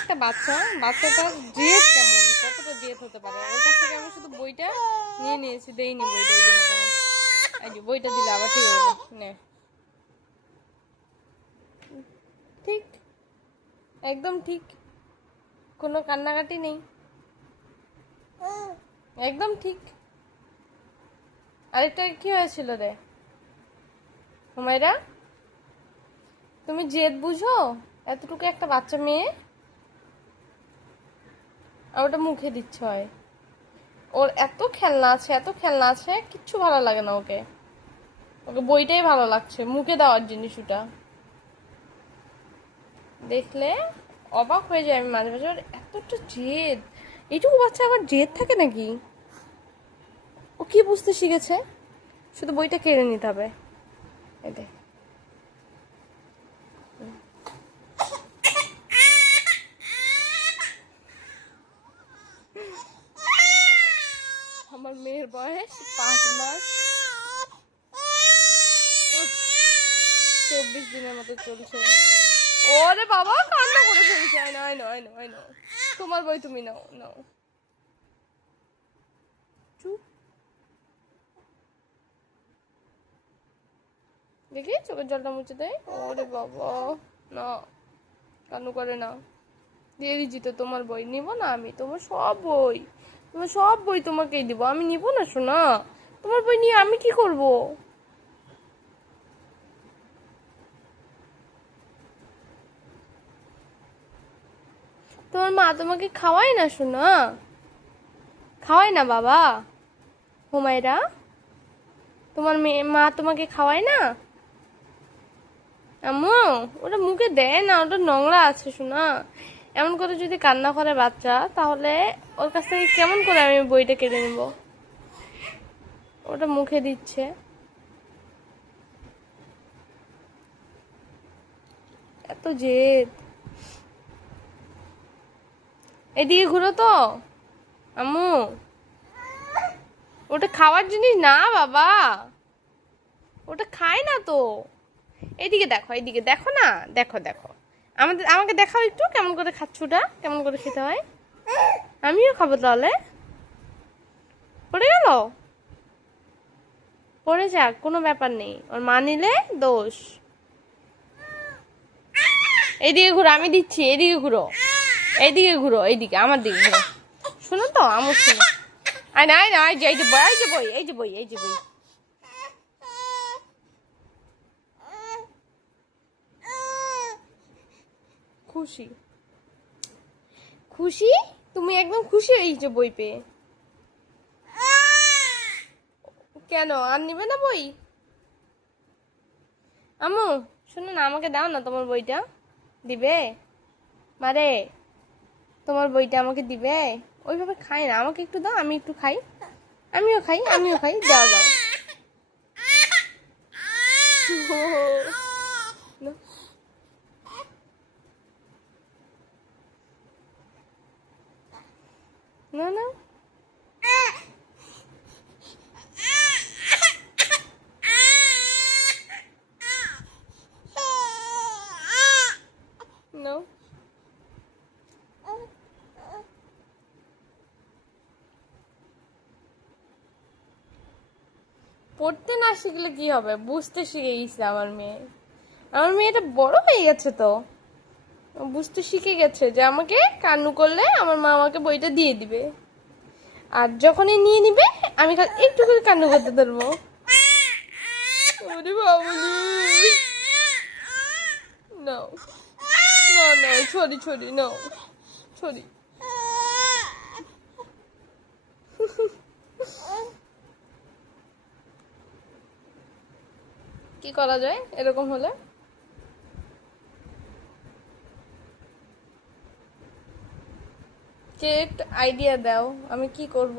একটা বাচ্চা, বাচ্চাটার জেদ কেমন, কতটা জেদ হতে পারে। ওর কাছ থেকে আমি শুধু বইটা নিয়ে নিয়েছি, দেইনি বইটা, ওই জন্য কেমন। এই যে বইটা দিলে আবার ঠিক হয়ে যাবে। নে, ঠিক, একদম ঠিক, কোনো কান্নাকাটি নেই, একদম ঠিক। আরেকটা কি হয়েছিল রে হুমায়রা, তুমি জেদ বুঝো? এতটুকু একটা বাচ্চা মেয়ে, আর ওটা মুখে দিচ্ছ হয়। ওর এত খেলনা আছে, এত খেলনা আছে, কিচ্ছু ভালো লাগে না ওকে। ওকে বইটাই ভালো লাগছে, মুখে দেওয়ার জিনিস ওটা। দেখলে অবাক হয়ে যায় আমি মাঝে মাঝে, ওর এতটা জেদ। এইটুকু বাচ্চা আবার জেদ থাকে নাকি? ও কি বুঝতে শিখেছে? শুধু বইটা কেড়ে নিতে হবে। এই দেখ, আমার মেয়ের বয়স 5 মাস, 24 দিনের মতো চলছে। ওরে বাবা, কান্না করে ফেলছে। I know, I know, I know, I know. তোমার বই তুমি নাও, নাও। চুপ। দেখি চোখের জলটা মুছে দেয়। ওরে বাবা, না, কান্না করে না। দিয়ে দিচ্ছি তো তোমার বই, নিব না আমি তোমার সব বই, তোমার সব বই তোমাকেই দিব, আমি নিব না শোনা। তোমার বই নিয়ে আমি কি করব? তোমার মা তোমাকে খাওয়ায় না শোনা, খাওয়ায় না বাবা হুমায়রা, তোমার মা তোমাকে খাওয়ায় না? আম্মু, ওটা মুখে দেয় না, ওটা নোংরা আছে শোনা। এমন করে যদি কান্না করে বাচ্চা, তাহলে ওর কাছ থেকে কেমন করে আমি বইটা কেড়ে নেব? ওটা মুখে দিচ্ছে, এত জেদ। এদিকে ঘুরো তো আম্মু, ওটা খাওয়ার জিনিস না বাবা, ওটা খায় না তো। এইদিকে দেখো, এইদিকে দেখো না, দেখো দেখো, আমাকে দেখাও একটু কেমন করে খাচ্ছ, ওটা কেমন করে খেতে হয়। আমিও খাবো তাহলে। পড়ে গেল, পড়ে যাক, কোনো ব্যাপার নেই, ওর মা নিলে দোষ। এইদিকে ঘুরো, আমি দিচ্ছি, এইদিকে ঘুরো, এইদিকে ঘুরো, এইদিকে আমার দিকে ঘুরো। শোনো তো আমার, শোনো। আয় না, আয় না, এই যে বই, এই যে বই, এই যে বই, এই যে বই। খুশি, খুশি, তুমি একদম খুশি হয়েছো বই পেয়ে? কেন আর নিবে না বই? আম্মু শোনো না, আমাকে দাও না তোমার বইটা, দিবে মারে? তোমার বইটা আমাকে দিবে? ওইভাবে খাই না, আমাকে একটু দাও, আমি একটু খাই, আমিও খাই, আমিও খাই, দাও দাও। না না, না, পড়তে না শিখলে কি হবে, বুঝতে শিখে গেছে আমার মেয়ে। আমার মেয়েটা বড় হয়ে গেছে তো, বুঝতে শিখে গেছে যে আমাকে কান্নু করলে আমার মা আমাকে বইটা দিয়ে দিবে, আর যখনই নিয়ে নিবে আমি একটু করে কান্না করতে ধরবো। ওরে বাবুলি, নাও, না না, ছড়ি ছড়ি নাও, ছড়ি। কি করা যায় এরকম হলে? কে একটা আইডিয়া দাও, আমি কি করব?